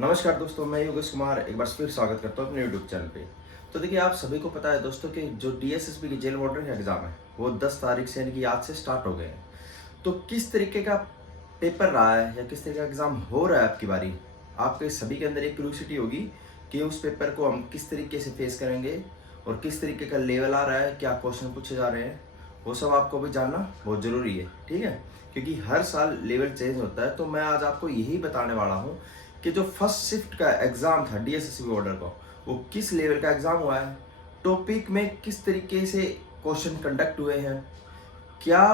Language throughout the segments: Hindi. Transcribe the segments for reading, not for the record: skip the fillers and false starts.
नमस्कार दोस्तों, मैं योगेश कुमार एक बार फिर स्वागत करता हूँ अपने यूट्यूब चैनल पे। तो देखिए, आप सभी को पता है दोस्तों कि जो डीएसएसबी की जेल वार्डन का एग्ज़ाम है वो 10 तारीख से यानी कि आज से स्टार्ट हो गए हैं। तो किस तरीके का पेपर रहा है या किस तरीके का एग्ज़ाम हो रहा है आपकी बारी, आपके सभी के अंदर एक क्यूरियोसिटी होगी कि उस पेपर को हम किस तरीके से फेस करेंगे और किस तरीके का लेवल आ रहा है, क्या क्वेश्चन पूछे जा रहे हैं, वो सब आपको भी जानना बहुत ज़रूरी है। ठीक है, क्योंकि हर साल लेवल चेंज होता है। तो मैं आज आपको यही बताने वाला हूँ कि जो फर्स्ट शिफ्ट का एग्ज़ाम था डीएसएसबी ऑर्डर का, वो किस लेवल का एग्ज़ाम हुआ है, टॉपिक में किस तरीके से क्वेश्चन कंडक्ट हुए हैं, क्या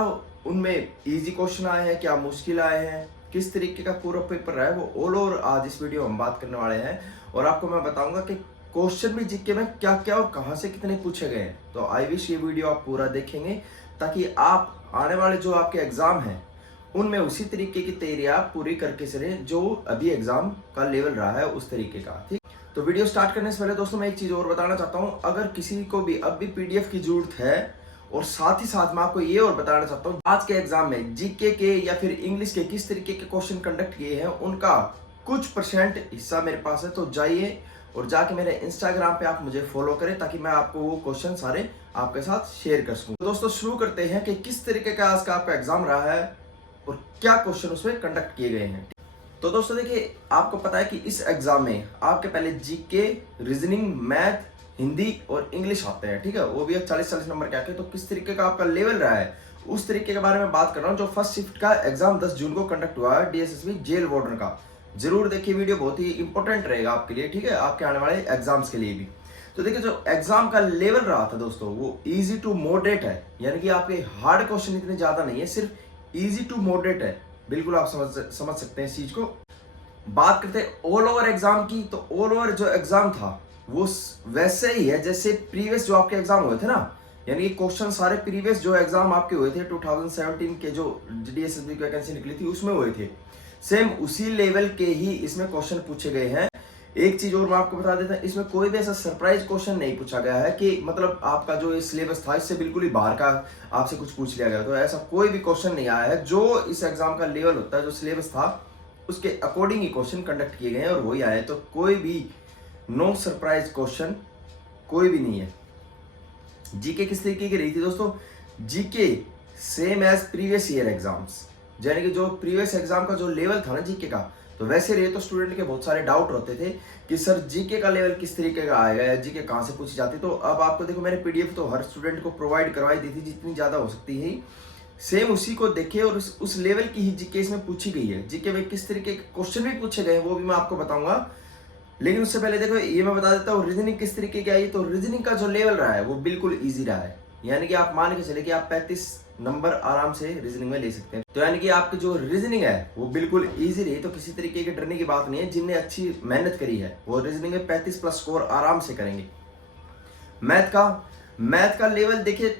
उनमें इजी क्वेश्चन आए हैं, क्या मुश्किल आए हैं, किस तरीके का पूरा पेपर रहा है, वो ऑल ओवर आज इस वीडियो में हम बात करने वाले हैं। और आपको मैं बताऊंगा कि क्वेश्चन भी जीके में क्या क्या और कहाँ से कितने पूछे गए हैं। तो आई विश ये वीडियो आप पूरा देखेंगे ताकि आप आने वाले जो आपके एग्ज़ाम हैं उनमें उसी तरीके की तैयारी आप पूरी करके चलें जो अभी एग्जाम का लेवल रहा है उस तरीके का। ठीक, तो वीडियो स्टार्ट करने से पहले दोस्तों मैं एक चीज़ और बताना चाहता हूं। अगर किसी को भी अब भी पीडीएफ की जरूरत है, और साथ ही साथ मैं आपको ये और बताना चाहता हूं आज के एग्जाम में जीके के या फिर इंग्लिश के किस तरीके के क्वेश्चन कंडक्ट किए हैं उनका कुछ परसेंट हिस्सा मेरे पास है। तो जाइए और जाके मेरे इंस्टाग्राम पे आप मुझे फॉलो करें ताकि मैं आपको वो क्वेश्चन सारे आपके साथ शेयर कर सकूं। तो दोस्तों शुरू करते हैं कि किस तरीके का आज का आपका एग्जाम रहा है और क्या क्वेश्चन उसमें कंडक्ट किए गए हैं। तो दोस्तों देखिए, आपको पता है कि इस एग्जाम में आपके पहले जीके, रीजनिंग, मैथ, हिंदी और इंग्लिश आते हैं। ठीक है, वो भी 40-40 नंबर के आके। तो किस तरीके का आपका लेवल रहा है उस तरीके के बारे में बात कर रहा हूँ। जो फर्स्ट शिफ्ट का एग्जाम 10 जून को कंडक्ट हुआ है डीएसएसबी जेल वार्डन का, जरूर देखिए वीडियो, बहुत ही इंपॉर्टेंट रहेगा आपके लिए। ठीक है, आपके आने वाले एग्जाम्स के लिए भी। तो देखिए, जो एग्जाम का लेवल रहा था दोस्तों वो इजी टू मॉडरेट है, यानी कि आपके हार्ड क्वेश्चन इतने ज्यादा नहीं है, सिर्फ इजी टू मॉडरेट है। बिल्कुल आप समझ सकते हैं इस चीज को। बात करते हैं ऑल ओवर एग्जाम की, तो ऑल ओवर जो एग्जाम था वो वैसे ही है जैसे प्रीवियस जो आपके एग्जाम हुए थे ना, यानी कि क्वेश्चन सारे प्रीवियस जो एग्जाम आपके हुए थे 2017 के जो डीएसएसबी की वैकेंसी निकली थी उसमें हुए थे, सेम उसी लेवल के ही इसमें क्वेश्चन पूछे गए हैं। एक चीज और मैं आपको बता देता हूं, इसमें कोई भी ऐसा सरप्राइज क्वेश्चन नहीं पूछा गया है कि मतलब आपका जो सिलेबस था इससे बिल्कुल ही बाहर का आपसे कुछ पूछ लिया गया। तो ऐसा कोई भी क्वेश्चन नहीं आया है। जो इस एग्जाम का लेवल होता है, जो सिलेबस था उसके अकॉर्डिंग ही क्वेश्चन कंडक्ट किए गए हैं और वही आए। तो कोई भी नो सरप्राइज क्वेश्चन कोई भी नहीं है। जीके किस तरीके की रही थी दोस्तों? GK same as previous year exams, यानी कि जो प्रीवियस एग्जाम का जो लेवल था ना जीके का, तो वैसे रहे। तो स्टूडेंट के बहुत सारे डाउट होते थे कि सर जीके का लेवल किस तरीके का आएगा या जीके कहाँ से पूछी जाती। तो अब आपको देखो, मैंने पीडीएफ तो हर स्टूडेंट को प्रोवाइड करवाई दी थी जितनी ज़्यादा हो सकती है, सेम उसी को देखिए और उस लेवल की ही जीके इसमें पूछी गई है। जीके में किस तरीके के क्वेश्चन भी पूछे गए हैं वो भी मैं आपको बताऊंगा, लेकिन उससे पहले देखो ये मैं बता देता हूँ रीजनिंग किस तरीके की आई। तो रीजनिंग का जो लेवल रहा है वो बिल्कुल ईजी रहा है, यानी कि आप मान के चले कि आप 35 नंबर आराम से रीजनिंग में ले सकते हैं। तो यानी कि आपकी जो रीजनिंग है वो बिल्कुल ईजी रही। तो किसी तरीके की डरने की बात नहीं है। जिनने अच्छी मेहनत करी है वो रीजनिंग में 35 प्लस स्कोर आराम से करेंगे। मैथ का लेवल देखिए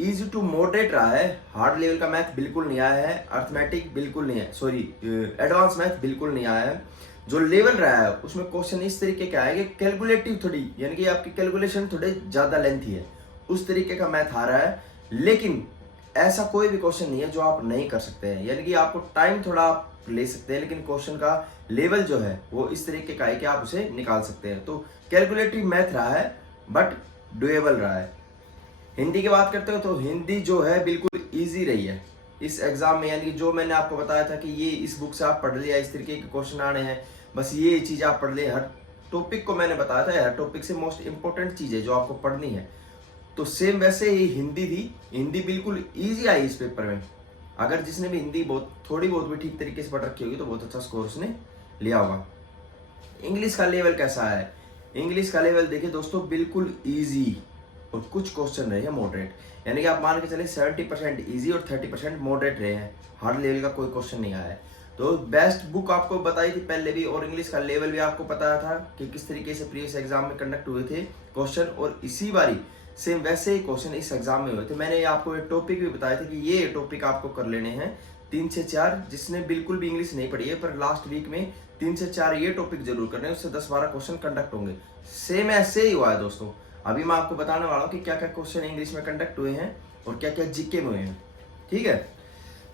इजी टू मॉडरेट रहा है। हार्ड लेवल का मैथ बिल्कुल नहीं आया है, अर्थमेटिक बिल्कुल नहीं है, सॉरी एडवांस मैथ बिल्कुल नहीं आया है। जो लेवल रहा है उसमें क्वेश्चन इस तरीके का आएगा, कैलकुलेटिव थोड़ी, यानी कि आपकी कैलकुलेशन थोड़े ज्यादा लेंथी है, उस तरीके का मैथ आ रहा है। लेकिन ऐसा कोई भी क्वेश्चन नहीं है जो आप नहीं कर सकते हैं, यानी कि आपको टाइम थोड़ा आप ले सकते हैं, लेकिन क्वेश्चन का लेवल जो है वो इस तरीके का है कि आप उसे निकाल सकते हैं। तो कैलकुलेटिव मैथ रहा है बट डुएबल रहा है। हिंदी की बात करते हो तो हिंदी जो है बिल्कुल इजी रही है इस एग्जाम में, यानी कि जो मैंने आपको बताया था कि ये इस बुक से आप पढ़ लिया, इस तरीके के क्वेश्चन आने हैं, बस ये चीज आप पढ़ ले। हर टॉपिक को मैंने बताया था, हर टॉपिक से मोस्ट इंपॉर्टेंट चीज है जो आपको पढ़नी है। तो सेम वैसे ही हिंदी थी, हिंदी बिल्कुल ईजी आई इस पेपर में। अगर जिसने भी हिंदी बहुत थोड़ी बहुत भी ठीक तरीके से पढ़ रखी होगी तो बहुत अच्छा स्कोर उसने लिया होगा। इंग्लिश का लेवल कैसा है? इंग्लिश का लेवल देखिए दोस्तों बिल्कुल ईजी और कुछ क्वेश्चन रहे हैं मॉडरेट, यानी कि आप मान के चले 70% ईजी और 30% मॉडरेट रहे हैं। हार्ड लेवल का कोई क्वेश्चन नहीं आया है। तो बेस्ट बुक आपको बताई थी पहले भी, और इंग्लिश का लेवल भी आपको बताया था कि किस तरीके से प्रीवियस एग्जाम में कंडक्ट हुए थे क्वेश्चन, और इसी बारी सेम वैसे ही क्वेश्चन इस एग्जाम में हुए थे। मैंने आपको एक टॉपिक भी बताया था कि ये टॉपिक आपको कर लेने हैं 3 से 4, जिसने बिल्कुल भी इंग्लिश नहीं पढ़ी है पर लास्ट वीक में 3 से 4 ये टॉपिक जरूर करने हैं, उससे 10-12 क्वेश्चन कंडक्ट होंगे। सेम ऐसे ही हुआ है दोस्तों। अभी मैं आपको बताने वाला हूँ कि क्या क्या क्वेश्चन इंग्लिश में कंडक्ट हुए हैं और क्या क्या जीके में हुए हैं। ठीक है,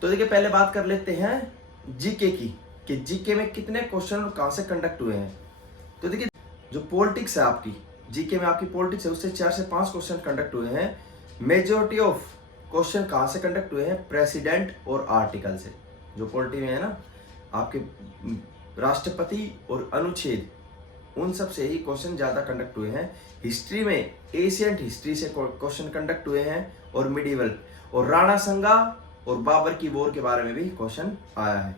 तो देखिए पहले बात कर लेते हैं जीके की। कि जीके में कितने क्वेश्चन और कहाँ से कंडक्ट हुए हैं। तो देखिए, जो पॉलिटिक्स है आपकी, जीके में आपकी पॉलिटिक्स है, उससे 4 से 5 क्वेश्चन कंडक्ट हुए हैं। मेजोरिटी ऑफ क्वेश्चन कहाँ से कंडक्ट हुए हैं? प्रेसिडेंट और आर्टिकल से। जो पॉलिटी में है ना, आपके राष्ट्रपति और अनुच्छेद, उन सब से ही क्वेश्चन ज़्यादा कंडक्ट हुए हैं। हिस्ट्री में एशियंट हिस्ट्री से क्वेश्चन कंडक्ट हुए हैं और मिडिवल और राणा संगा और बाबर की वॉर के बारे में भी क्वेश्चन आया है।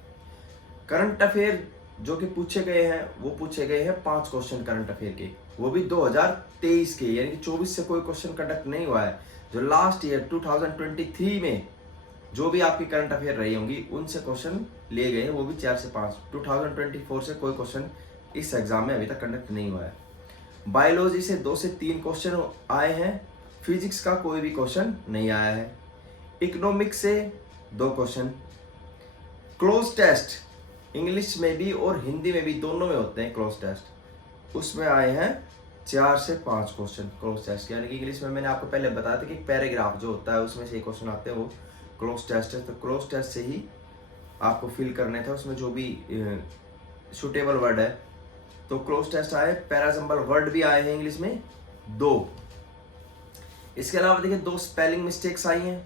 करंट अफेयर जो कि पूछे गए हैं, वो पूछे गए हैं 5 क्वेश्चन करंट अफेयर के, वो भी 2023 के, यानी कि 24 से कोई क्वेश्चन कंडक्ट नहीं हुआ है। जो लास्ट ईयर 2023 में जो भी आपकी करंट अफेयर रही होंगी, उनसे क्वेश्चन लिए गए हैं, वो भी 4 से 5। 2024 से कोई क्वेश्चन इस एग्जाम में अभी तक कंडक्ट नहीं हुआ है। बायोलॉजी से 2 से 3 क्वेश्चन आए हैं। फिजिक्स का कोई भी क्वेश्चन नहीं आया है। इकोनॉमिक्स से 2 क्वेश्चन। क्लोज टेस्ट इंग्लिश में भी और हिंदी में भी, दोनों में होते हैं क्लोज टेस्ट, उसमें आए हैं 4 से 5 क्वेश्चन क्लोज टेस्ट। यानी कि इंग्लिश में मैंने आपको पहले बताया था कि पैराग्राफ जो होता है उसमें से क्वेश्चन आते हैं, वो क्लोज टेस्ट है। तो क्लोज टेस्ट से ही आपको फिल करने थे, उसमें जो भी सुटेबल वर्ड है। तो क्लोज टेस्ट आए। पैराजम्बल वर्ड भी आए हैं इंग्लिश में 2। इसके अलावा देखिए 2 स्पेलिंग मिस्टेक्स आई हैं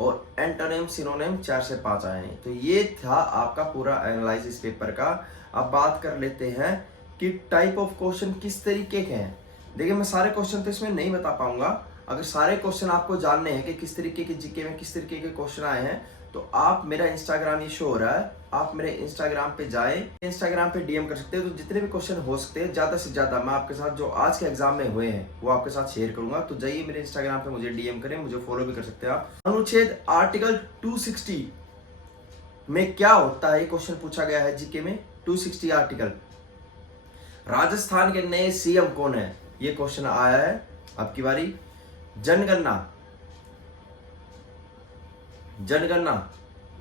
और एंटोनिम सिनोनिम 4 से 5 आए हैं। तो ये था आपका पूरा एनालिसिस पेपर का। अब बात कर लेते हैं कि टाइप ऑफ क्वेश्चन किस तरीके के हैं। देखिए, मैं सारे क्वेश्चन तो इसमें नहीं बता पाऊंगा। अगर सारे क्वेश्चन आपको जानने हैं कि किस तरीके के जीके में किस तरीके के क्वेश्चन आए हैं, तो आप मेरा इंस्टाग्राम ये शो हो रहा है, आप मेरे इंस्टाग्राम पे जाएं, इंस्टाग्राम पे डीएम कर सकते हैं। तो जितने भी क्वेश्चन हो सकते हैं ज़्यादा से ज़्यादा मैं आपके साथ, जो आज के एग्जाम में हुए हैं, वो आपके साथ शेयर करूंगा। तो जाइए मेरे इंस्टाग्राम पे, मुझे डीएम करें, मुझे फॉलो भी कर सकते हैं आप। अनुच्छेद आर्टिकल 260 में क्या होता है, क्वेश्चन पूछा गया है जीके में। 260 आर्टिकल, राजस्थान के नए सीएम कौन है, ये क्वेश्चन आया है। अब की बारी जनगणना,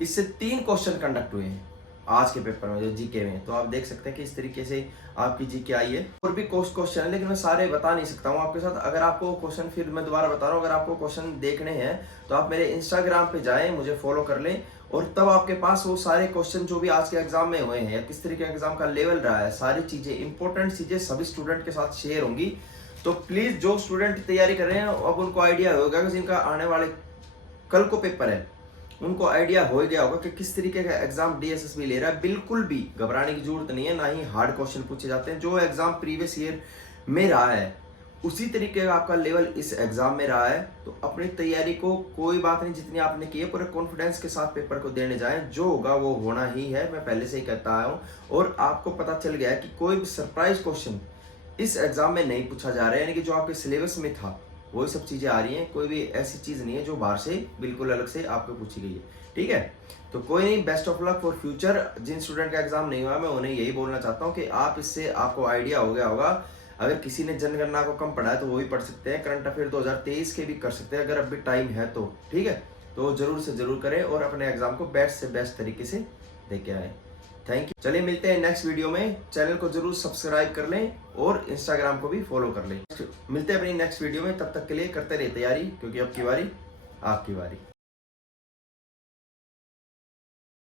इससे 3 क्वेश्चन कंडक्ट हुए हैं आज के पेपर में, जो जीके में। तो आप देख सकते हैं कि इस तरीके से आपकी जीके आई है। और भी क्वेश्चन है, लेकिन मैं सारे बता नहीं सकता हूँ आपके साथ। अगर आपको क्वेश्चन, फिर मैं दोबारा बता रहा हूँ, अगर आपको क्वेश्चन देखने हैं तो आप मेरे इंस्टाग्राम पे जाएं, मुझे फॉलो कर लें, और तब आपके पास वो सारे क्वेश्चन जो भी आज के एग्जाम में हुए हैं या किस तरीके का एग्जाम का लेवल रहा है, सारी चीजें, इंपॉर्टेंट चीजें सभी स्टूडेंट के साथ शेयर होंगी। तो प्लीज, जो स्टूडेंट तैयारी कर रहे हैं, अब उनको आइडिया होगा कि जिनका आने वाले कल को पेपर है, उनको आइडिया हो गया होगा कि किस तरीके का एग्जाम डीएसएसबी ले रहा है। बिल्कुल भी घबराने की जरूरत नहीं है, ना ही हार्ड क्वेश्चन पूछे जाते हैं। जो एग्जाम प्रीवियस ईयर में रहा है, उसी तरीके का आपका लेवल इस एग्जाम में रहा है। तो अपनी तैयारी को, कोई बात नहीं, जितनी आपने की है पूरे कॉन्फिडेंस के साथ पेपर को देने जाएं। जो होगा वो होना ही है, मैं पहले से ही कहता आया हूँ। और आपको पता चल गया है कि कोई भी सरप्राइज क्वेश्चन इस एग्जाम में नहीं पूछा जा रहा है, यानी कि जो आपके सिलेबस में था वही सब चीजें आ रही हैं। कोई भी ऐसी चीज नहीं है जो बाहर से बिल्कुल अलग से आपको पूछी गई है, ठीक है। तो कोई नहीं, best of luck for future. जिन स्टूडेंट का एग्जाम नहीं हुआ, मैं उन्हें यही बोलना चाहता हूँ कि आप, इससे आपको आइडिया हो गया होगा। अगर किसी ने जनगणना को कम पढ़ा है तो वो भी पढ़ सकते हैं, करंट अफेयर 2023 के भी कर सकते हैं, अगर अभी टाइम है तो, ठीक है। तो जरूर से जरूर करें और अपने एग्जाम को बेस्ट से बेस्ट तरीके से दे के आए। Thank you. चलिए मिलते हैं नेक्स्ट वीडियो में। चैनल को जरूर सब्सक्राइब कर लें और इंस्टाग्राम को भी फॉलो कर लें। मिलते हैं अपनी नेक्स्ट वीडियो में, तब तक के लिए करते रहिए तैयारी, क्योंकि अब की बारी आपकी बारी।